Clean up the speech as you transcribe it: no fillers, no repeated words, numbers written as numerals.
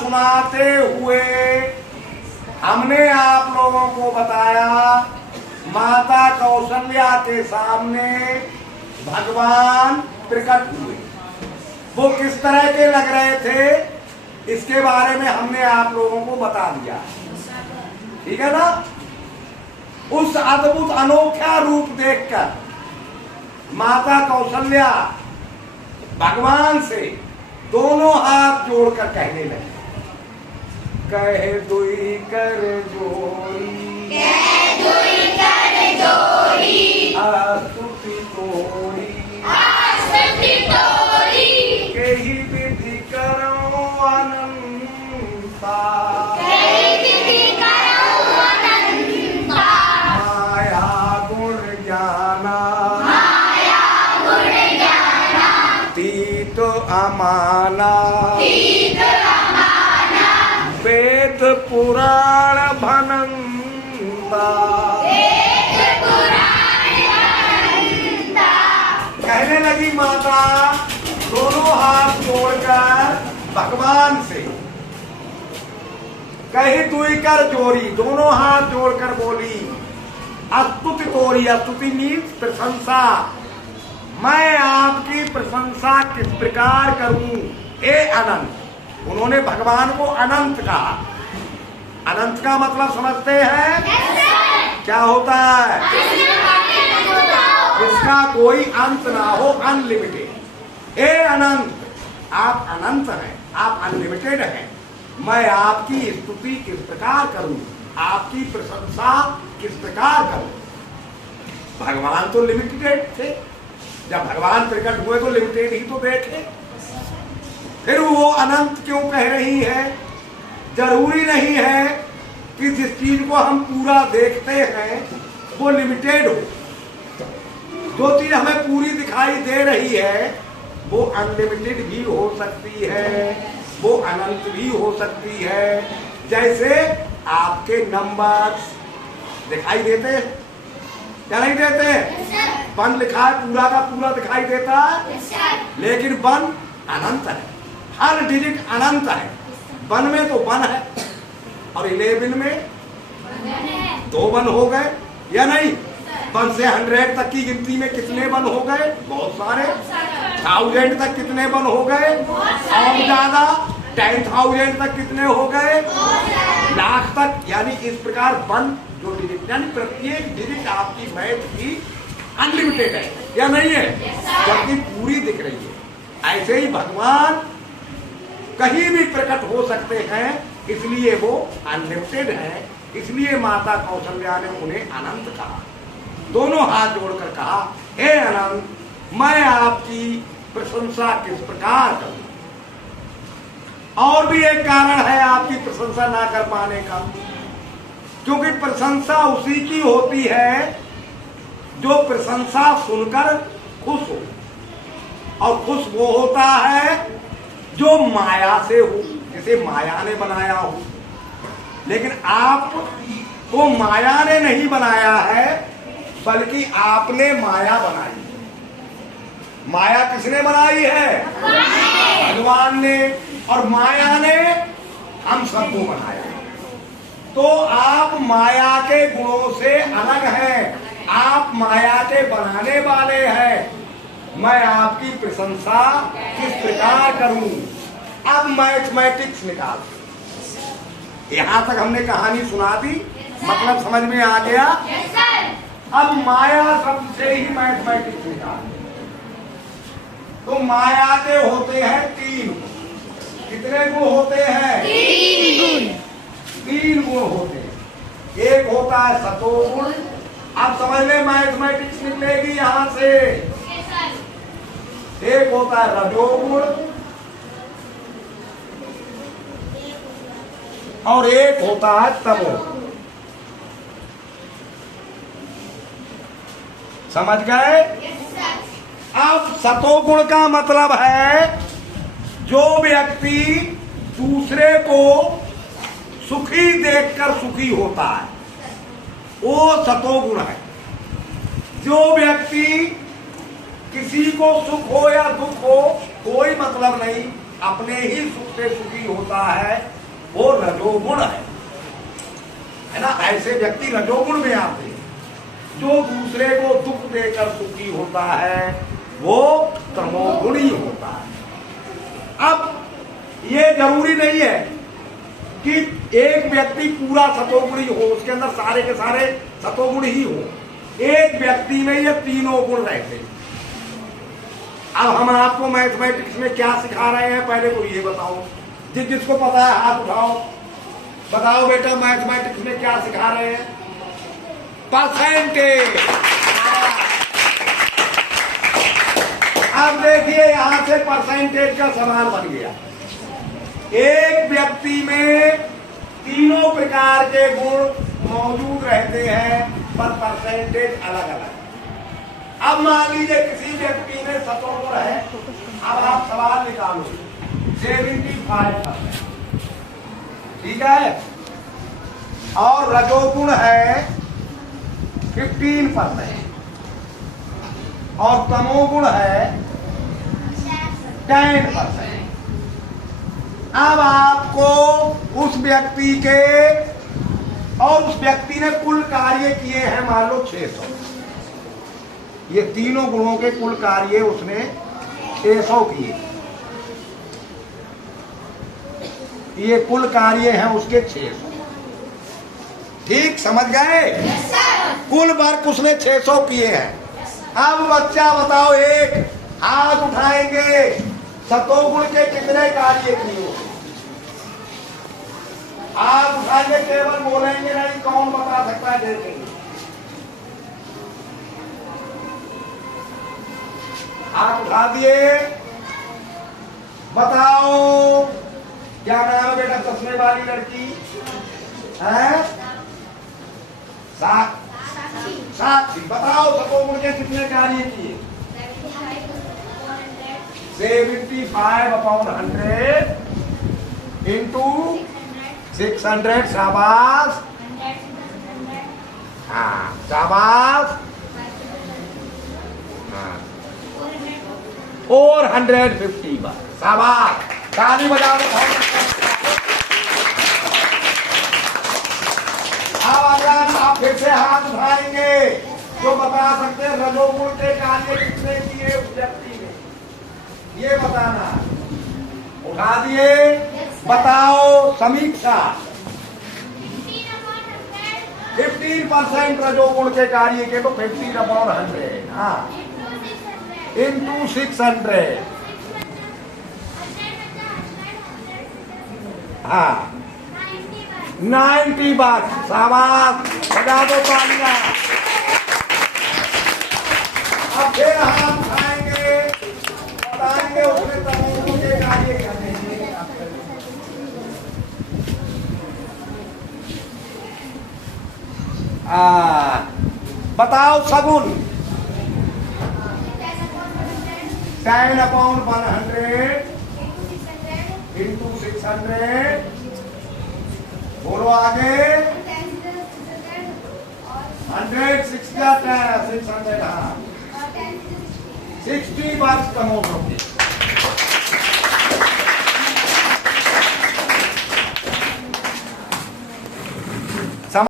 सुनाते हुए हमने आप लोगों को बताया माता कौशल्या के सामने भगवान प्रकट हुए। वो किस तरह के लग रहे थे इसके बारे में हमने आप लोगों को बता दिया, ठीक है ना। उस अद्भुत अनोखा रूप देखकर माता कौशल्या भगवान से दोनों हाथ जोड़कर कहने लगे, कहे दुई कर जोड़ी, आस्तुति तोड़ी, केहि विधि करो अनंता, माया गुण ज्ञाना, तीत अमाना, वेद पुराण भनंता। कहने लगी माता दोनों हाथ जोड़कर भगवान से, कही दुई कर जोड़ी, दोनों हाथ जोड़कर बोली, अस्तुति तोड़ी, अस्तुति मीन्स प्रशंसा, मैं आपकी प्रशंसा किस प्रकार करूं ए अनंत। उन्होंने भगवान को अनंत कहा। अनंत का मतलब समझते हैं? क्या होता है? जिसका कोई अंत ना हो, अनलिमिटेड। ए अनंत, आप अनंत हैं, आप अनलिमिटेड हैं, मैं आपकी स्तुति किस प्रकार करूं, आपकी प्रशंसा किस प्रकार करूं। भगवान तो लिमिटेड थे, जब भगवान प्रकट हुए तो लिमिटेड ही तो देखे, फिर वो अनंत क्यों कह रही है? जरूरी नहीं है कि जिस चीज को हम पूरा देखते हैं वो लिमिटेड हो। जो चीज हमें पूरी दिखाई दे रही है वो अनलिमिटेड भी हो सकती है, वो अनंत भी हो सकती है। जैसे आपके नंबर्स दिखाई देते हैं क्या नहीं देते? 1 लिखा है, पूरा का पूरा दिखाई देता है, लेकिन 1 अनंत है, हर डिजिट अनंत है। 1 में तो 1 है और 11 में 2 1 हो गए या नहीं? 1 से 100 तक की गिनती में कितने 1 हो गए? बहुत सारे। 1000 तक कितने 1 हो गए? और ज्यादा। 10,000 तक कितने हो गए? लाख तक। यानी इस प्रकार 1 जो डिजिट, यानी प्रत्येक डिजिट आपकी मैथ की अनलिमिटेड है या नहीं है? जबकि पूरी दिख रही है। ऐसे ही भगवान कहीं भी प्रकट हो सकते हैं, इसलिए वो अनलिमिटेड है। इसलिए माता कौशल्या ने उन्हें अनंत कहा। दोनों हाथ जोड़कर कहा, हे अनंत, मैं आपकी प्रशंसा किस प्रकार करूं। और भी एक कारण है आपकी प्रशंसा ना कर पाने का, क्योंकि प्रशंसा उसी की होती है जो प्रशंसा सुनकर खुश हो, और खुश वो होता है जो माया से हो, जिसे माया ने बनाया हो। लेकिन आप को माया ने नहीं बनाया है, बल्कि आपने माया बनाई। माया किसने बनाई है? भगवान ने। और माया ने हम सबको बनाया। तो आप माया के गुणों से अलग हैं, आप माया के बनाने वाले हैं। मैं आपकी प्रशंसा किस प्रकार करूं। अब मैथमेटिक्स निकाल। यहां तक हमने कहानी सुना दी, मतलब समझ में आ गया। अब माया शब्द से ही मैथमेटिक्स निकाल। तो माया के होते हैं 3। कितने गुण होते हैं? 3 गुण होते हैं। एक होता है सतोगुण। अब समझ ले, मैथमेटिक्स निकलेगी यहां से। एक होता है रजोगुण और एक होता है तमोगुण। समझ गए? अब सतोगुण का मतलब है जो व्यक्ति दूसरे को सुखी देखकर सुखी होता है, वो सतोगुण है। जो व्यक्ति किसी को सुख हो या दुख हो कोई मतलब नहीं, अपने ही सुख से सुखी होता है वो रजोगुण है ना। ऐसे व्यक्ति रजोगुण में आते हैं। जो दूसरे को दुख देकर सुखी होता है वो तमोगुणी होता है। अब ये जरूरी नहीं है कि एक व्यक्ति पूरा सतोगुणी हो, उसके अंदर सारे के सारे सतोगुण ही हो। एक व्यक्ति में ये तीनों गुण रहते हैं। अब हम आपको मैथमेटिक्स में क्या सिखा रहे हैं पहले तो ये बताओ। जिसको पता है हाथ उठाओ, बताओ बेटा मैथमेटिक्स में क्या सिखा रहे हैं? परसेंटेज। अब देखिए यहां से परसेंटेज का सवाल बन गया। एक व्यक्ति में तीनों प्रकार के गुण मौजूद रहते हैं पर परसेंटेज अलग अलग। अब मान लीजिए किसी व्यक्ति में सतोगुण है, अब आप सवाल निकालो 75%, ठीक है, और रजोगुण है 15% और तमोगुण है 10%। अब आपको उस व्यक्ति के और उस व्यक्ति ने कुल कार्य किए हैं मान लो 600। ये तीनों गुणों के कुल कार्य उसने 600 किए। ये कुल कार्य हैं उसके 600। ठीक समझ गए? कुल वर्क उसने 600 किए हैं। अब बच्चा बताओ एक हाथ उठाएंगे सतोगुण के कितने कार्य किए? हाथ उठाएंगे, केवल बोलेंगे नहीं, कौन बता सकता है? देखेंगे हाथ उठा दिए, बताओ क्या नाम है बेटा चश्मे वाली लड़की? है साक्षी। बताओ सतोगुण के कितने कार्य किए? 75/100 इंटू 600। शाबाश, हाँ शाबाश। 450 बार। शाबाश, ताली बजा दो। अब अगर आप फिर से हाथ उठाएंगे तो बता सकते हैं रजोगुण के कार्य कितने किए उस व्यक्ति ने, ये बताना। उठा दिए, बताओ समीक्षा। 15% रजोगुण के कार्य के तो 15/100, हाँ, इंटू 600, हाँ 90 बार। शाबाश, बजा दो तालियां। अब फिर हाथ उठाएंगे, बताएंगे उसने तमोगुण के कार्य करने के। बताओ सगुण 10/100 इंटू 600। बोलो आगे। 100 600, हाँ 60 वर्ष कम हो गए।